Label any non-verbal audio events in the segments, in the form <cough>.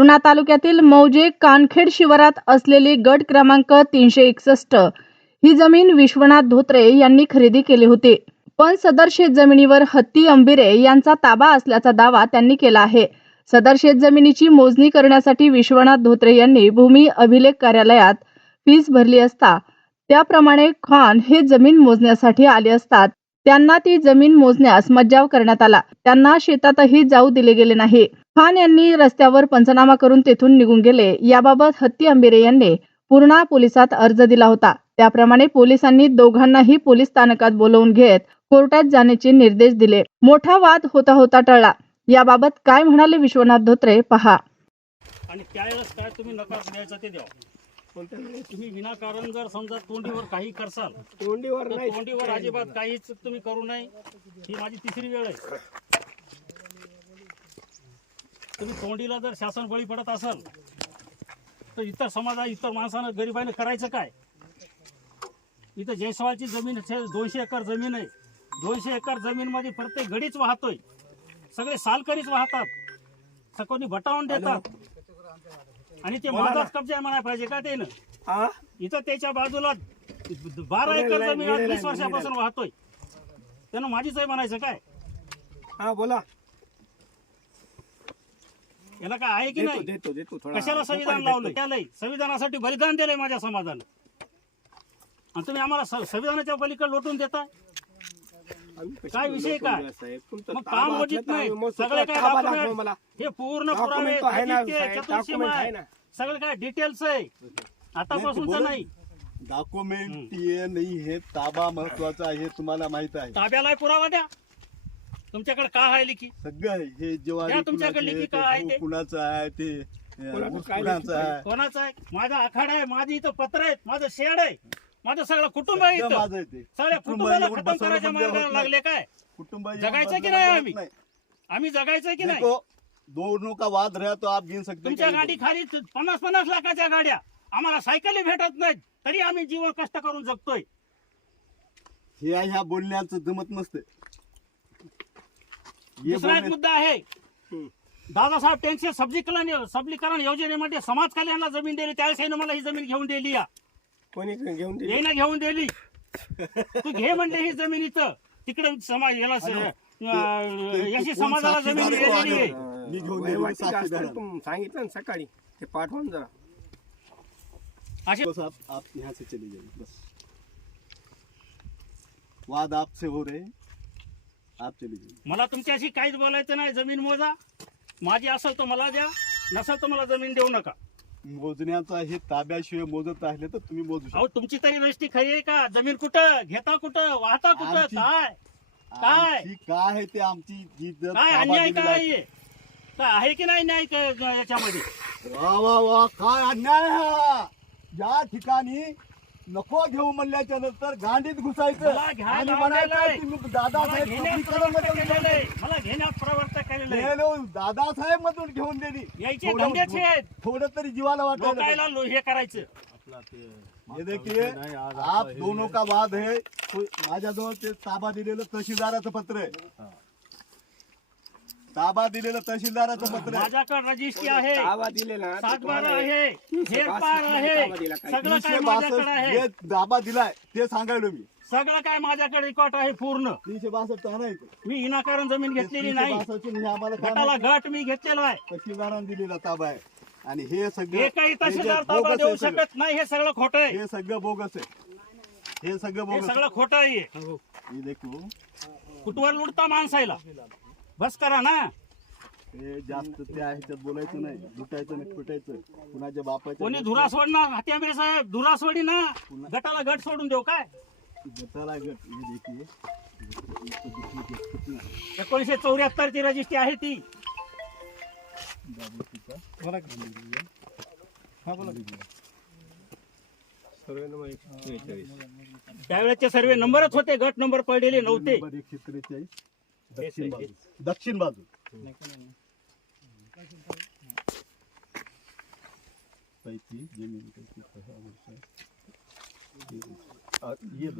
पूर्णा तालुक्यातील मौजे कानखेड शिवारात असलेली गट क्रमांक तीनशे एकसष्ट. ही जमीन विश्वनाथ धोत्रे यांनी खरेदी केली होती. पण सदर शेत जमिनीवर हत्ती अंबिरे यांचा ताबा असल्याचा दावा त्यांनी केला आहे. सदर शेत जमिनीची मोजणी करण्यासाठी विश्वनाथ धोत्रे यांनी भूमी अभिलेख कार्यालयात फीस भरली असता त्याप्रमाणे खान हे जमीन मोजण्यासाठी आले असतात. त्यांना ती जमीन मोजण्यास मज्जाव करण्यात आला. त्यांना शेतातही जाऊ दिले गेले नाही. खान यांनी रस्त्यावर पंचनामा करून तेथून निघून गेले. याबाबत हत्ती अंबिरे यांनी पूर्णा पोलिसात अर्ज दिला होता. त्याप्रमाणे पोलिसांनी दोघांनाही पोलीस स्थानकात बोलवून घेत कोर्टात जाण्याचे निर्देश दिले. मोठा वाद होता होता टळला. याबाबत काय म्हणाले विश्वनाथ धोत्रे? पहा. आणि त्यावेळेस काय तुम्ही नकार द्यायचा ते द्या? तुम्ही विनाकारण जर समजा तोंडीवर काही करसाल तोंडीवर तोंडीवर अजिबात काहीच तुम्ही करू नये. ही माझी तिसरी वेळ आहे. तुम्ही तोंडीला जर शासन बळी पडत असाल तर इतर समाजा इतर माणसानं गरिबाने करायचं काय? इथं जयस्वालची जमीन दोनशे एकर जमीन आहे. दोनशे एकर जमीनमध्ये प्रत्येक घडीच वाहतोय. सगळे सालकरीच वाहतात. सकोनी बटावून देतात. आणि ते माझाच कब्जा आहे म्हणायला पाहिजे का ते ना हा? इथं त्याच्या बाजूला बारा एकर जमीन वीस वर्षापासून वाहतोय. त्यानं माझीच आहे म्हणायचं काय? हा बोला. याला काय आहे की देतो नाही? देतो देतो थोडा कशाला संविधान लावलं? त्यालाही संविधानासाठी बलिदान दिलंय माझ्या समाजानं. आणि तुम्ही आम्हाला स- संविधानाच्या पलीकडे लोटून देता आम्ही काय विषय काय? तुला साहेब? तुमचं मग ताबा काम असलं मोजित तर नाही. सगळे काय ताबा दाखवा मला. डॉक्युमेंट हे पूर्ण Document पुरावे आहे ना, अजित साहेब, चतुर्सीमा document आहे. आहे ना. सगळं काय डिटेल्स आहे? आतापासूनच. नाही. डॉक्युमेंट नाही हे ताबा महत्त्वाचा आहे हे तुम्हाला माहीत आहे. ताब्याला पुरावा द्या. तुमच्याकडे काय आहे लिखी? सगळं आहे. हे ज्वारी द्या तुमच्याकडे लिखी काय आहे ते कुणाचं आहे ते कुणाचं ऊस काय कुणाचं लिखी आहे? कोणाचा आहे? माझा आखाडा आहे माझी इथं पत्र आहेत माझं शेड आहे माझं सगळं कुटुंब आहे सगळं इथं. माझं आहे ते. सगळ्या कुटुंब कुटुंबाला खतम बसवलं करायच्या म्हणजे होत मार्गाला नाही. लागले काय? कुटुंब जगायचं की नाही होत आम्ही? नाही. आम्ही जगायचं की नाही? देखो दोनों का वाद रहा तो आप गिन सकते तुमच्या गाडी खाली पन्नास पन्नास लाखाच्या गाड्या. आम्हाला सायकली भेटत नाहीत. तरी आम्ही जीवन कष्ट करून जगतोय. हे ह्या बोलण्याचं जमत नसते. दुसरा एक मुद्दा आहे. दादासाहेब टेन्शन सबलीकरण सबलीकरण योजनेमध्ये समाज कल्याणला जमीन दिली त्यावेळेस यानं मला ही जमीन घेऊन दिली या. कोणी घेऊन दिली? घेऊन दिली. <laughs> तू घे म्हणले ही जमीन इथं. तिकडे समाज याला याची समाजाला जमीन दिलेली आहे? मी घेऊन सांगितलं ना सकाळी ते पाठवा ना जरा बस आप आप यहाँ से चले जाइए बस. वाद आपसे हो रहे हैं, मला तुमच्याशी काहीच बोलायचं नाही जमीन मोजा. माझी असेल तर मला द्या नसेल तर मला जमीन देऊ नका. मोजण्याचा हे ताब्याशिवाय मोजत आहे तर तुम्ही मोजू अहो तुमची तरी दृष्टी खरी आहे का? जमीन कुठं? घेता कुठं? वाहता कुठं? आमची- काय? काय? आमची काय आहे ते आमची जी जर काय ताबा अन्याय दिलेला काय आहे. आहे? काय आहे की नाही न्याय क- याच्यामध्ये? वा वा वा काय अन्याय हा? या ठिकाणी नको घेऊ म्हणल्याच्या नंतर गांडीत घुसायचं. मला घ्यायला आणि म्हणायचं दादासाहेब. मला घेण्यात प्रवृत्त केलेलं आहे. गेलो दादासाहेब मधून घेऊन दिली. यायचे थोडं- आहेत. थोडं तरी जीवाला वाटायला लोकायला लो- हे करायचं ये देखिए आप दोनों का वाद है तो माझ्याजवळ ते ताबा दिलेलं तहसीलदाराचं पत्र आहे. ताबा दिलेलं तहसीलदाराचं पत्र आहे. माझ्याकडे रजिस्ट्री आहे. ताबा दिलेला तर सातबारा तुम्हाला आहे. हेरपार आहे. ताबा दिला काय? सगळं काय माझ्याकडे बासष्ट आहे. जे ताबा दिलाय ते सांगायलो मी. सगळं काय माझ्याकडे रेकॉर्ड आहे पूर्ण. तीनशे बासष्ट नाही मी विनाकारण जमीन घेतलेली नाही. हे आम्हाला काय गटाला माहिती? गट मी घेतलेला आहे. तहसीलदाराने दिलेला ताबा आहे. आणि हे सगळं हे जे तहसीलदार बोगस ताबा आहे देऊ सगळं. शकत नाही हे सगळं खोटं आहे. हे सगळं बोगस आहे. हे सगळं हे बोगस सगळं खोटं आहे आहे. हे देखो. कुठवर लुटता माणसायला? बस करा ना. हे जास्त ते आहे त्यात बोलायचं नाही. लुटायचं नाही फुटायचं कुणाच्या बापाच्या कोणी धुरा सोडणार? हात्यामिरे साहेब धुरा सोडी ना. गटाला गट सोडून देऊ काय? गटाला गट हे एकोणीशे चौऱ्याहत्तर ची रजिस्ट्री आहे ती. सर्व नंबर एकशे त्रेचाळीस. त्यावेळेचे सर्वे नंबरच होते. गट नंबर पडलेले नव्हते. नंबर एकशे त्रेचाळीस. दक्षिण बाजू. दक्षिण बाजू. पैती जमीन ये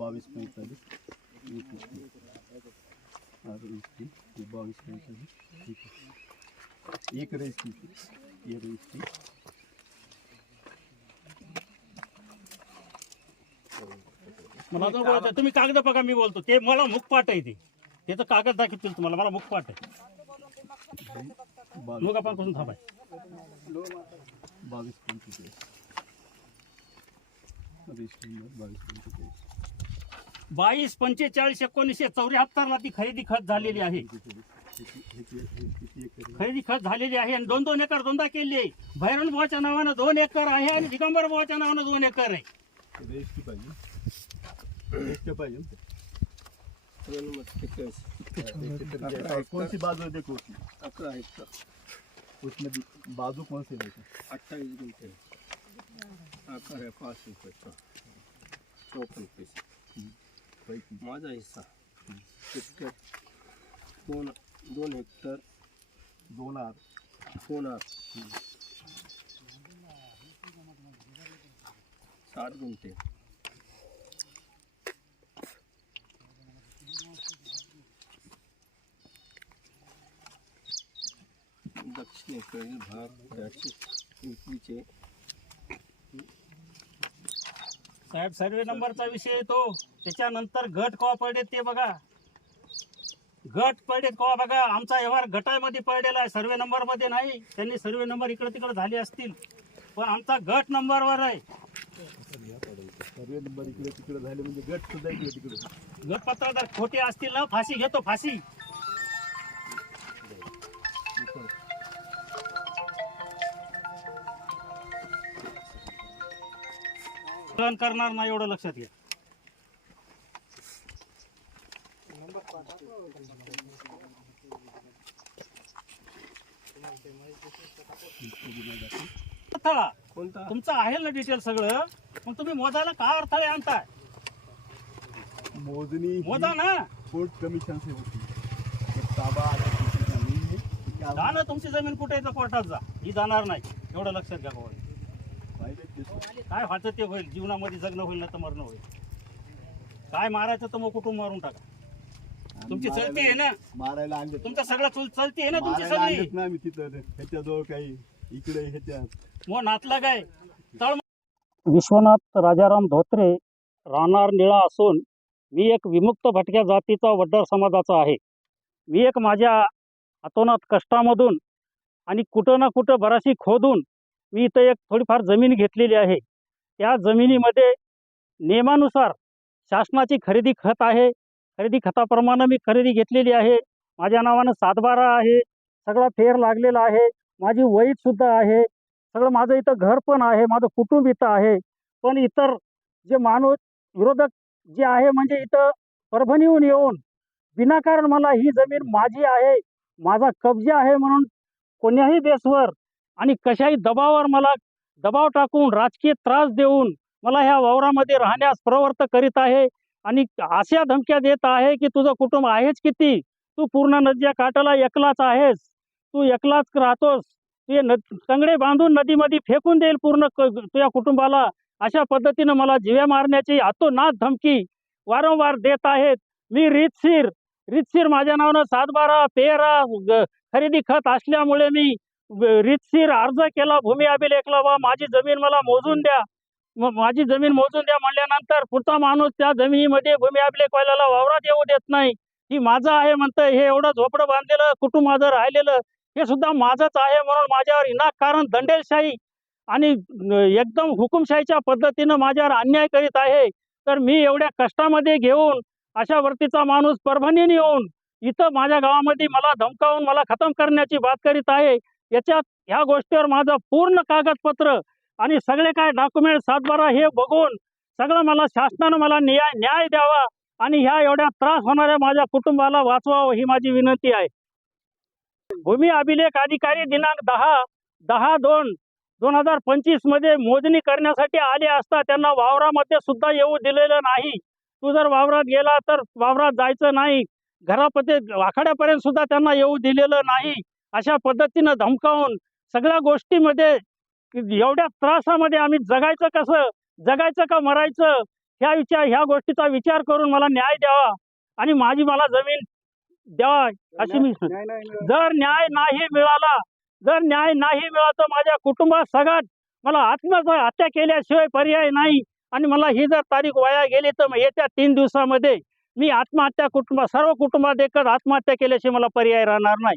बाईस पैंतालीस ये कितनी और इसकी ये बाईस पैंतालीस है एक एक रजिस्ट्री मला आता बोलायचं तुम्ही कागद बघा मी बोलतो. ते मला मुखपाठ आहे ते. त्याचं कागद दाखवतील तुम्हाला मला मुखपाठ आहे मग आपण पासून थांबाय. बावीस पंचेचाळीस. बावीस पंचेचाळीस. एकोणीसशे चौऱ्याहत्तर ला ती खरेदी खत झालेली आहे. खरेदी खत झालेली आहे आणि दोन दोन एकर दोनदा केली आहे. भैरन बुवाच्या नावानं दोन एकर आहे आणि दिगंबर बुवाच्या नावानं दोन एकर आहे. पाहिजे. रजिस्ट्री पाहिजे ना? सर्वे नंबर एक्केचाळीस अकरा हेक्टर. कोणती बाजू आहे देखो उसमें अकरा हेक्टर उसमें भी- बाजू कौन सी लेते अट्ठाईस गुंठे आकार आहे पाच रुपये चौपन्न पैसे माझा हिस्सा हेक्टर दोन दोन हेक्टर दोन आर होणार साठ गुंठे भाग साहेब सर्वे नंबरचा विषय येतो. त्याच्यानंतर गट कवा पडले ते बघा. गट पडलेत कवा बघा. आमचा व्यवहार गटामध्ये पडलेला आहे. सर्वे नंबरमध्ये नाही. त्यांनी सर्वे नंबर इकडे तिकडे झाले असतील. पण आमचा गट नंबरवर आहे. सर्वे नंबर इकडे तिकडे झाले म्हणजे गट सुद्धा इकडे तिकडे गटपत्र जर खोटे असतील ना? फाशी घेतो फाशी. सहन करणार नाही एवढं लक्षात घ्या. अडथळा. कोणता? तुमचं आहे ना डिटेल सगळं. मग तुम्ही मोजायला का अडथळे आणताय? मोजणी मोजा ना. कोर्ट कमिशन से होती ताबा आला जा ना तुमची जमीन कुठे आहे कोर्टात जा. ही जाणार नाही. एवढं लक्षात घ्या बाबा काय व्हायचं ते होईल? जीवनामध्ये जगणं होईल ना तर मरणं होईल. काय मारायचं तर मग कुटुंब मारून टाका? तुमची चलती आहे ना? मारायला आणले तुमचं सगळं चुल चलती आहे ना तुमची मारायला सगळी? आणलेत ना आम्ही तिथं. ह्याच्याजवळ काही इकडे ह्याच्यात. मग नातला काय? तळ विश्वनाथ राजाराम धोत्रे राहणार निळा असून मी एक विमुक्त भटक्या जातीचा वड्डर समाजाचा आहे. मी एक माझ्या अतोनात कष्टामधून आणि कुठं ना कुठं बराचशी खोदून मी इथं एक थोडीफार जमीन घेतलेली आहे. त्या जमिनीमध्ये नियमानुसार शासनाची खरेदी खत आहे. खरेदी खताप्रमाणे मी खरेदी घेतलेली आहे. माझ्या नावानं सातबारा आहे. सगळा फेर लागलेला आहे. माझी वहीत आहे. सगळं माझं इथं घर पण आहे. माझं कुटुंब इथं आहे. पण इतर जे माणूस विरोधक जे आहे म्हणजे इथं परभणीहून येऊन विनाकारण मला ही जमीन माझी आहे. माझा कब्जा आहे म्हणून कोण्याही बेसवर आणि कशाही दबावावर मला दबाव टाकून राजकीय त्रास देऊन मला ह्या वावरामध्ये राहण्यास प्रवृत्त करीत आहे. आणि अशा धमक्या देत आहे की तुझं कुटुंब आहेच किती? तू पूर्ण नदीच्या काठाला एकलाच आहेस. तू एकलाच राहतोस. तुझे न तंगडे बांधून नदीमध्ये फेकून देईल पूर्ण तुझ्या कुटुंबाला. अशा पद्धतीनं मला जिव्या मारण्याची आतोनात धमकी वारंवार देत आहेत. मी रीतशीर रीतशीर माझ्या नावानं सातबारा पेरा खरेदी खत असल्यामुळे मी रीतशीर अर्ज केला भूमी अभिलेखला बा माझी जमीन मला मोजून द्या. माझी जमीन मोजून द्या म्हणल्यानंतर पुढचा माणूस त्या जमिनीमध्ये भूमी अभिलेखवाल्याला वावरात येऊ देत नाही. ही माझं आहे म्हणतं हे एवढं झोपडं बांधलेलं कुटुंब माझं राहिलेलं हे सुद्धा माझंच आहे म्हणून माझ्यावर विनाकारण दंडेलशाही आणि एकदम हुकुमशाहीच्या पद्धतीनं माझ्यावर अन्याय करीत आहे. तर मी एवढ्या कष्टामध्ये घेऊन अशा वर्तीचा माणूस परभणीने येऊन इथं माझ्या गावामध्ये मला धमकावून मला खतम करण्याची बात करीत आहे. याच्यात ह्या गोष्टीवर माझं पूर्ण कागदपत्र आणि सगळे काय डॉक्युमेंट सातबारा हे बघून सगळं मला शासनानं मला न्याय न्याय द्यावा आणि ह्या एवढ्या त्रास होणाऱ्या माझ्या कुटुंबाला वाचवावं ही माझी विनंती आहे. भूमी अभिलेख अधिकारी दिनांक दहा दहा दोन दोन हजार पंचवीसमध्ये मोजणी करण्यासाठी आले असता त्यांना वावरामध्ये सुद्धा येऊ दिलेलं नाही. तू जर वावरात गेला तर वावरात जायचं नाही. घरापते आखाड्यापर्यंत सुद्धा त्यांना येऊ दिलेलं नाही. अशा पद्धतीनं धमकावून सगळ्या गोष्टीमध्ये एवढ्या त्रासामध्ये आम्ही जगायचं कसं? जगायचं का मरायचं? ह्या विचार ह्या गोष्टीचा विचार करून मला न्याय द्यावा आणि माझी मला जमीन द्यावा अशी मी जर न्याय नाही मिळाला जर न्याय नाही मिळाला तर माझ्या कुटुंबात सगळ्यात मला आत्महत्या केल्याशिवाय पर्याय नाही आणि मला ही जर तारीख वाया गेली तर मग येत्या तीन दिवसामध्ये मी आत्महत्या कुटुंब सर्व कुटुंबात एकच आत्महत्या केल्याशिवाय मला पर्याय राहणार नाही.